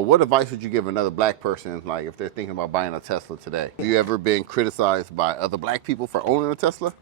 But what advice would you give another black person, like if they're thinking about buying a Tesla today? Have you ever been criticized by other black people for owning a Tesla?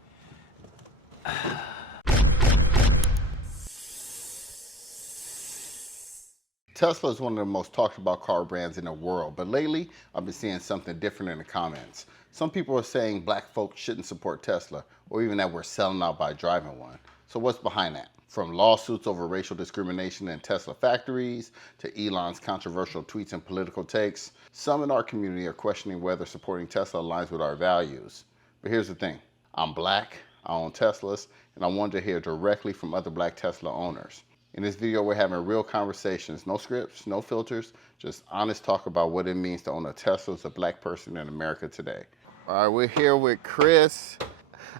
Tesla is one of the most talked about car brands in the world, but lately I've been seeing something different in the comments. Some people are saying black folks shouldn't support Tesla, or even that we're selling out by driving one. So what's behind that? From lawsuits over racial discrimination in Tesla factories to Elon's controversial tweets and political takes, some in our community are questioning whether supporting Tesla aligns with our values. But here's the thing, I'm black, I own Teslas, and I wanted to hear directly from other black Tesla owners. In this video, we're having real conversations, no scripts, no filters, just honest talk about what it means to own a Tesla as a black person in America today. All right, we're here with Khris,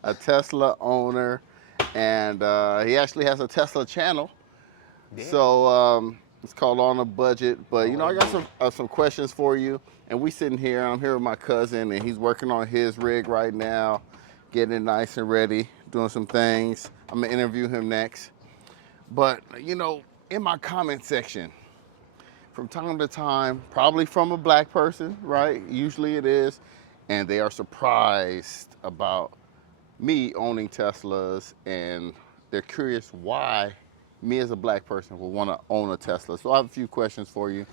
a Tesla owner, and he actually has a Tesla channel. Yeah. So it's called On a Budget, but you know, I got some questions for you. And we sitting here, I'm here with my cousin, and he's working on his rig right now, getting it nice and ready, doing some things. I'm gonna interview him next. But, you know, in my comment section, from time to time, probably from a black person, right? Usually it is. And they are surprised about me owning Teslas, and they're curious why me as a black person would want to own a Tesla. So I have a few questions for you.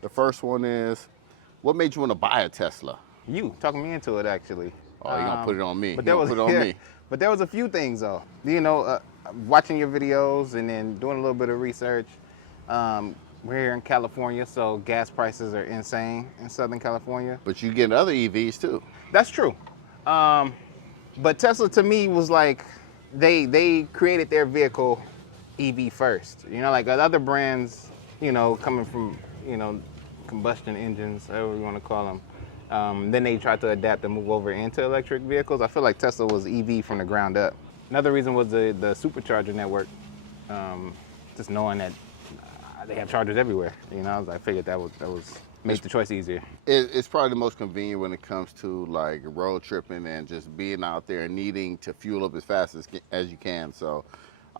The first one is, what made you want to buy a Tesla? You talking me into it, actually. Oh, you're going to put it on me. But there was, put it on me. But there was a few things, though. You know, watching your videos and then doing a little bit of research. We're here in California, so gas prices are insane in Southern California. But you get other EVs too. That's true. But Tesla to me was like, they created their vehicle EV first. You know, like other brands, you know, coming from, you know, combustion engines, however you want to call them. Then they tried to adapt and move over into electric vehicles. I feel like Tesla was EV from the ground up. Another reason was the supercharger network. Just knowing that they have chargers everywhere. You know, I figured that was makes the choice easier. It's probably the most convenient when it comes to like road tripping and just being out there and needing to fuel up as fast as you can. So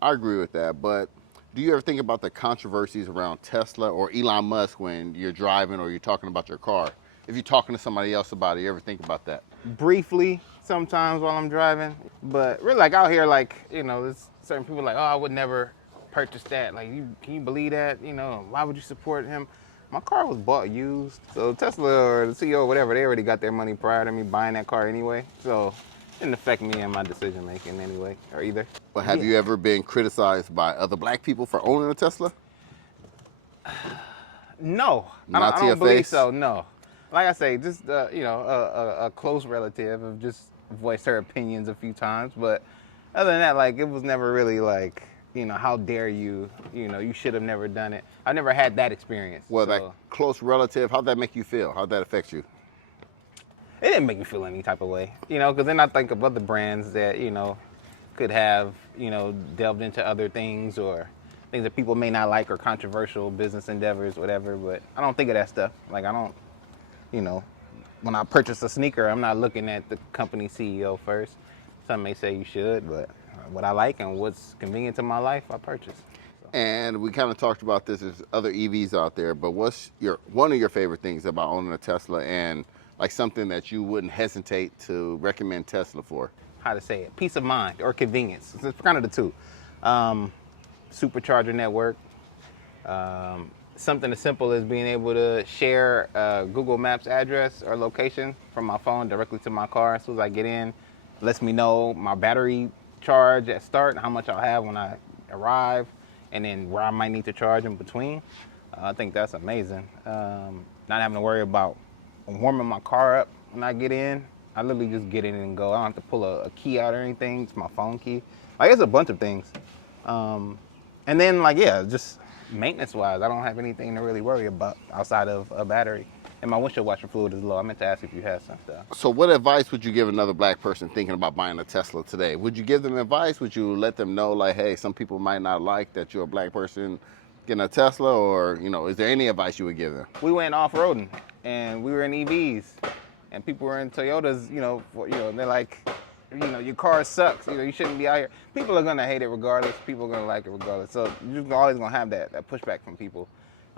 I agree with that. But do you ever think about the controversies around Tesla or Elon Musk when you're driving or you're talking about your car? If you're talking to somebody else about it, you ever think about that? Briefly, sometimes while I'm driving, but really like out here, like, you know, there's certain people like, oh, I would never purchase that. Like, can you believe that? You know, why would you support him? My car was bought used. So Tesla or the CEO or whatever, they already got their money prior to me buying that car anyway. So it didn't affect me and my decision making anyway, or either. But have you ever been criticized by other black people for owning a Tesla? No, I don't believe so, no. Like I say, just, you know, a close relative have just voiced her opinions a few times. But other than that, like, it was never really like, you know, how dare you, you know, you should have never done it. I never had that experience. Well, so. that close relative, how'd that make you feel? How'd that affect you? It didn't make me feel any type of way, you know, because then I think of other brands that, you know, could have, you know, delved into other things or things that people may not like or controversial business endeavors, whatever. But I don't think of that stuff. Like, I don't, you know, when I purchase a sneaker, I'm not looking at the company CEO first. Some may say you should, but what I like and what's convenient to my life, I purchase. So. And we kind of talked about this, there's other EVs out there, but what's one of your favorite things about owning a Tesla and like something that you wouldn't hesitate to recommend Tesla for? How to say it? Peace of mind or convenience. It's kind of the two. Supercharger network. Something as simple as being able to share Google Maps address or location from my phone directly to my car as soon as I get in. Lets me know my battery charge at start and how much I'll have when I arrive, and then where I might need to charge in between. I think that's amazing. Not having to worry about warming my car up when I get in. I literally just get in and go. I don't have to pull a key out or anything. It's my phone key. Like, it's a bunch of things. And then, like, yeah, just maintenance-wise, I don't have anything to really worry about outside of a battery. And my windshield washer fluid is low. I meant to ask if you had some stuff. So what advice would you give another black person thinking about buying a Tesla today? Would you give them advice? Would you let them know, like, hey, some people might not like that you're a black person getting a Tesla? Or, you know, is there any advice you would give them? We went off-roading, and we were in EVs, and people were in Toyotas, you know, they're like, you know, your car sucks, you know, you shouldn't be out here. People are gonna hate it regardless. People are gonna like it regardless. So you're always gonna have that pushback from people.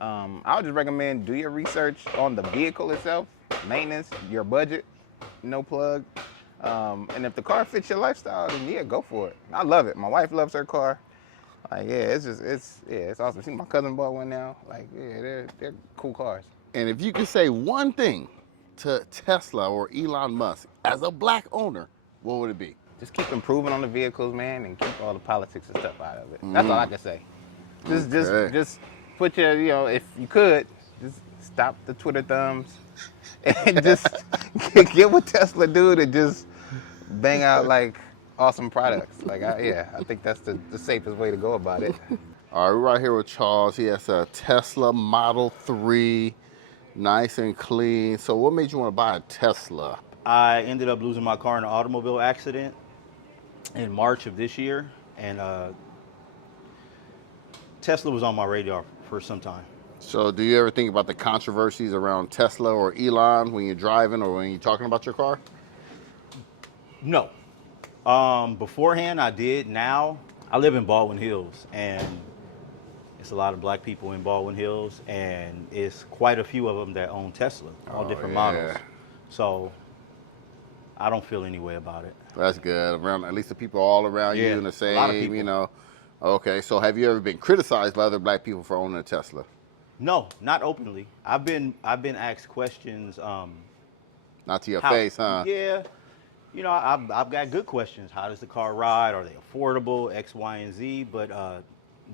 I would just recommend do your research on the vehicle itself, maintenance, your budget, no plug. And if the car fits your lifestyle, then yeah, go for it. I love it. My wife loves her car. Like, yeah, it's awesome. See, my cousin bought one now. Like, yeah, they're cool cars. And if you could say one thing to Tesla or Elon Musk as a black owner, what would it be? Just keep improving on the vehicles, man, and keep all the politics and stuff out of it. That's all I can say. Just put your, if you could, just stop the Twitter thumbs and just get what Tesla do to just bang out like awesome products. Like, I think that's the safest way to go about it. All right, we're right here with Charles. He has a Tesla Model 3, nice and clean. So what made you want to buy a Tesla? I ended up losing my car in an automobile accident in March of this year, and Tesla was on my radar for some time. So do you ever think about the controversies around Tesla or Elon when you're driving or when you're talking about your car? No. Beforehand, I did. Now, I live in Baldwin Hills, and it's a lot of black people in Baldwin Hills, and it's quite a few of them that own Tesla, all different models. So I don't feel any way about it. That's good. Around at least the people all around you in the same, a lot of people. Okay, so have you ever been criticized by other black people for owning a Tesla? No, not openly. I've been asked questions. Not to your face, huh? Yeah. I've got good questions. How does the car ride? Are they affordable? X, Y, and Z, but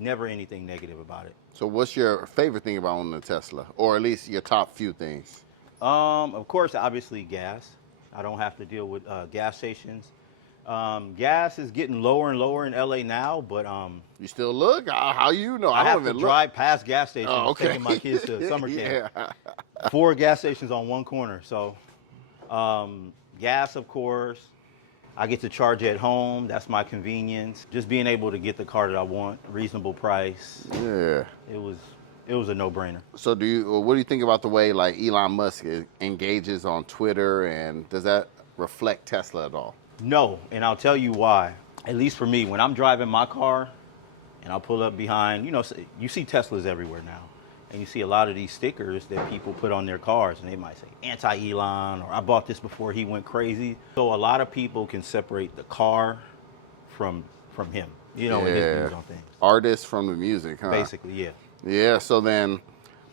never anything negative about it. So what's your favorite thing about owning a Tesla? Or at least your top few things? Of course, obviously gas. I don't have to deal with gas stations. Gas is getting lower and lower in LA now, but you still look? How you know? I have to drive past gas stations taking my kids to summer camp. 4 gas stations on one corner. So gas, of course. I get to charge at home. That's my convenience. Just being able to get the car that I want, reasonable price. Yeah. It was a no-brainer. So what do you think about the way like Elon Musk engages on Twitter, and does that reflect Tesla at all? No, and I'll tell you why. At least for me, when I'm driving my car and I'll pull up behind, you see Teslas everywhere now. And you see a lot of these stickers that people put on their cars, and they might say anti-Elon, or I bought this before he went crazy. So a lot of people can separate the car from him, and his views on things. Artists from the music, huh? Basically, yeah. Yeah, so then,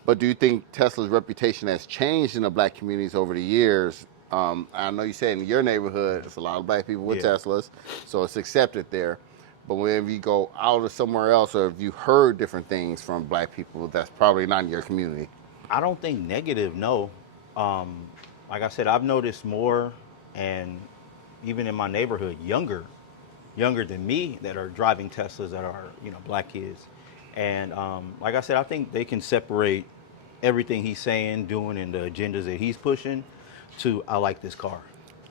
but do you think Tesla's reputation has changed in the black communities over the years? I know you said in your neighborhood, it's a lot of black people with Teslas, so it's accepted there. But when you go out or somewhere else, or if you heard different things from black people, that's probably not in your community. I don't think negative, no. Like I said, I've noticed more, and even in my neighborhood, younger than me that are driving Teslas that are, black kids. And like I said, I think they can separate everything he's saying, doing, and the agendas that he's pushing to, I like this car.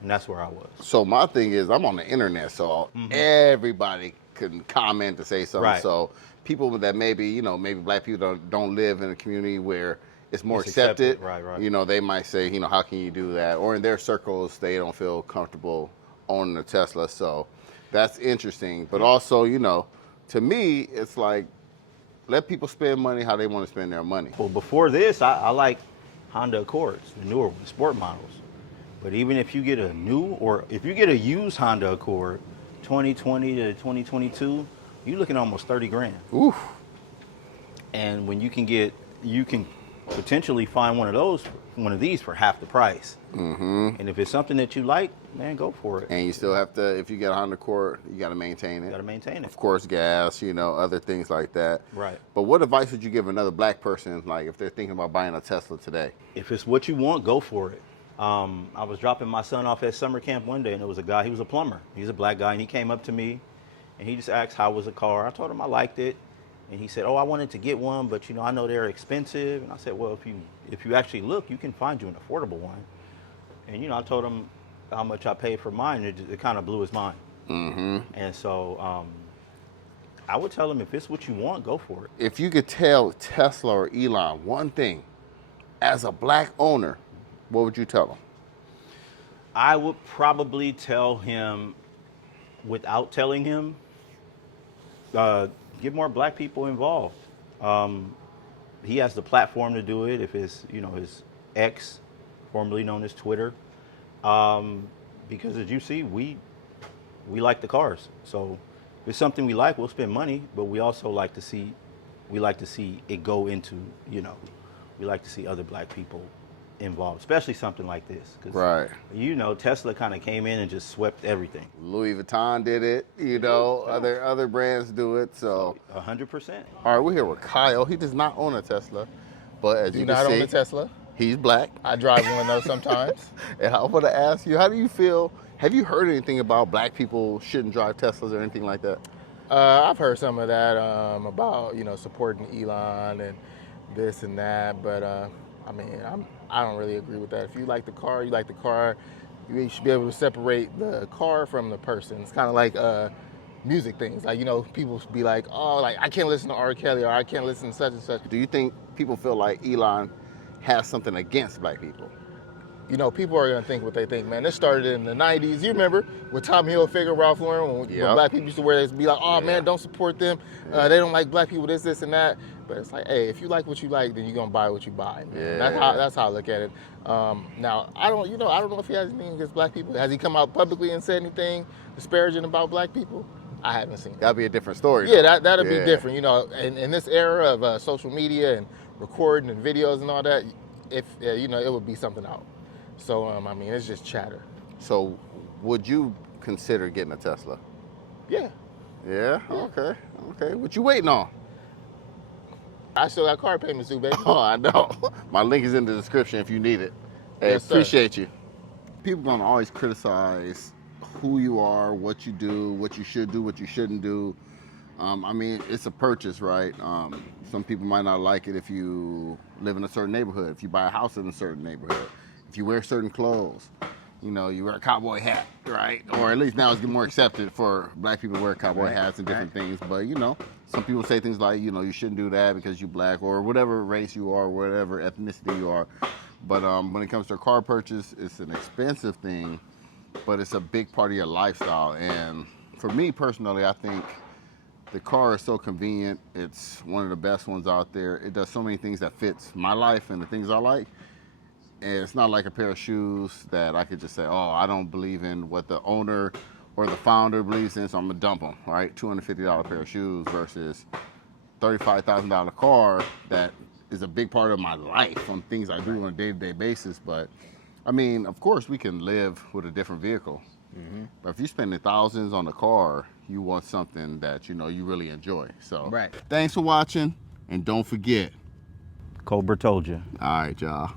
And that's where I was. So my thing is, I'm on the internet, so everybody can comment to say something. Right. So people that maybe black people don't live in a community where it's more accepted. Right. They might say, how can you do that? Or in their circles, they don't feel comfortable owning a Tesla. So that's interesting. But also, to me, it's like, let people spend money how they want to spend their money. Well, before this, I like Honda Accords, the newer ones, sport models. But even if you get a new, or if you get a used Honda Accord, 2020 to 2022, you're looking at almost 30 grand. Oof. And when you can potentially find one of these for half the price. Mm-hmm. And if it's something that you like, man, go for it. And you still have to, if you get a Honda Accord, you got to maintain it. You got to maintain it. Of course, gas, other things like that. Right. But what advice would you give another black person, like if they're thinking about buying a Tesla today? If it's what you want, go for it. I was dropping my son off at summer camp one day, and there was a guy, he was a plumber. He's a black guy, and he came up to me, and he just asked, how was the car? I told him I liked it. And he said, I wanted to get one, but I know they're expensive. And I said, well, if you actually look, you can find you an affordable one. And, I told him how much I paid for mine. It kind of blew his mind. Mm-hmm. And so I would tell him, if it's what you want, go for it. If you could tell Tesla or Elon one thing, as a black owner, what would you tell him? I would probably tell him, without telling him, get more black people involved. he has the platform to do it. If it's, you know, his X, formerly known as Twitter, because as you see, we like the cars. So if it's something we like, we'll spend money, but we also like to see it go into, you know, we like to see other black people involved, especially something like this. 'Cause, Right. you know, Tesla kind of came in and just swept everything. Louis Vuitton did it, you know, other brands do it. So 100%. all right, we're here with Kyle. He does not own a Tesla, but as you Do can not see, own a Tesla. he's black. I drive one though sometimes. And I want to ask you, how do you feel? Have you heard anything about black people shouldn't drive Teslas or anything like that? I've heard some of that about, you know, supporting Elon and this and that, but I mean, I don't really agree with that. If you like the car, you like the car. You should be able to separate the car from the person. It's kind of like music things. Like, you know, people be like, oh, like I can't listen to R. Kelly or I can't listen to such and such. Do you think people feel like Elon has something against black people? You know, people are gonna think what they think, man. This started in the '90s. You remember with Tommy Hilfiger, Ralph Lauren, when Yep. black people used to wear this, be like, "Oh man, don't support them. They don't like black people. This, and that." But it's like, hey, if you like what you like, then you're gonna buy what you buy. Man. Yeah. That's how I look at it. Now, I don't know if he has anything against black people. Has he come out publicly and said anything disparaging about black people? I haven't seen that. That'd be a different story. Yeah, that'd be Yeah. different. You know, in this era of social media and recording and videos and all that, if you know, it would be something out. So I mean, it's just chatter. So, would you consider getting a Tesla? Yeah, Yeah. Okay. Okay. What you waiting on? I still got car payments due, baby. Oh, I know. My link is in the description if you need it. Hey, Yes, sir. appreciate you. People gonna always criticize who you are, what you do, what you should do, what you shouldn't do. I mean, it's a purchase, right? Some people might not like it if you live in a certain neighborhood, if you buy a house in a certain neighborhood, if you wear certain clothes. You know, you wear a cowboy hat, right? Or at least now it's getting more accepted for black people to wear cowboy hats and different things. But, you know, some people say things like, you know, you shouldn't do that because you're black or whatever race you are, whatever ethnicity you are. But when it comes to a car purchase, it's an expensive thing, but it's a big part of your lifestyle. And for me personally, I think the car is so convenient. It's one of the best ones out there. It does so many things that fits my life and the things I like. And it's not like a pair of shoes that I could just say, oh, I don't believe in what the owner or the founder believes in, so I'm gonna dump them, right? $250 pair of shoes versus $35,000 car that is a big part of my life on things I do on a day-to-day basis. But I mean, of course, we can live with a different vehicle. But if you're spending thousands on a car, you want something that, you know, you really enjoy. So Right. thanks for watching, and don't forget. Cobra told you. All right, y'all.